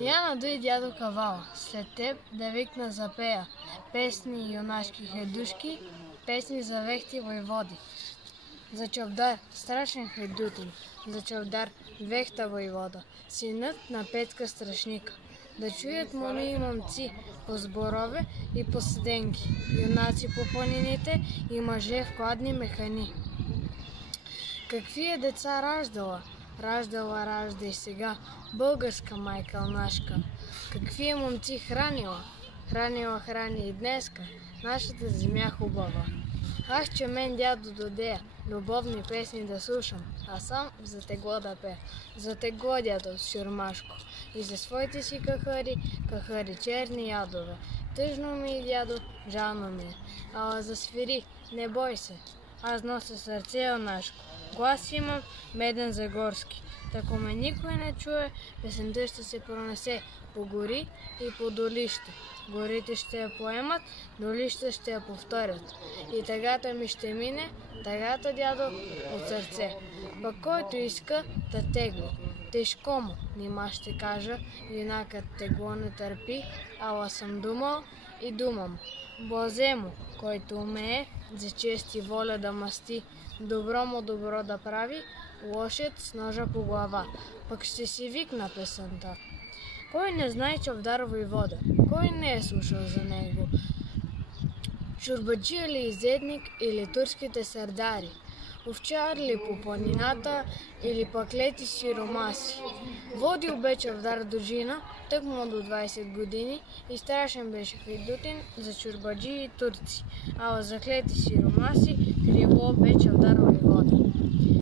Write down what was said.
Яна дой дядо Кавала, след теб да викна запея песни юнашки хайдушки, песни за вехти войводи. За Чавдар, страшен хайдутин, за Чавдар, вехта войвода, синът на Петка Страшника. Да чуят моми и момци по сборове и по седенки, юнаци по планините и мъже в кладни механи. Какви е деца раждала? Ражда и сега, българска майка нашка. Какви е момци хранила? Храни и днеска, нашата земя хубава. Аз, че мен дядо додея, любовни песни да слушам, а сам за тегло да пея. За тегло, дядо, сюрмашко, и за своите си кахари черни ядове. Тъжно ми е, дядо, жално ми е, ала засвири, не бой се, аз нося сърце юнашко. Глас имам меден загорски. Тако ме никой не чуе, песента ще се пронесе по гори и по долище. Горите ще я поемат, долище ще я повторят. И тъгата ми ще мине, тъгата, дядо, от сърце. Пък който иска, да тегли. Тежко му, нима ще кажа, юнакът тегло не търпи, ала съм думал и думам. Бозе му, който умее за чест и воля да масти, добро му добро да прави, лошият с ножа по глава. Пък ще си викна песента. Кой не знае Чавдар войвода? Кой не е слушал за него? Чорбаджия ли изедник или турските сърдари? Овчар ли по планината или пък лети сиромаси? Водил бе Чавдар дружина, тъкмо до 20 години и страшен беше хайдутин за чорбаджи и турци, ала за клети сиромаси криво бе Чавдар войвода.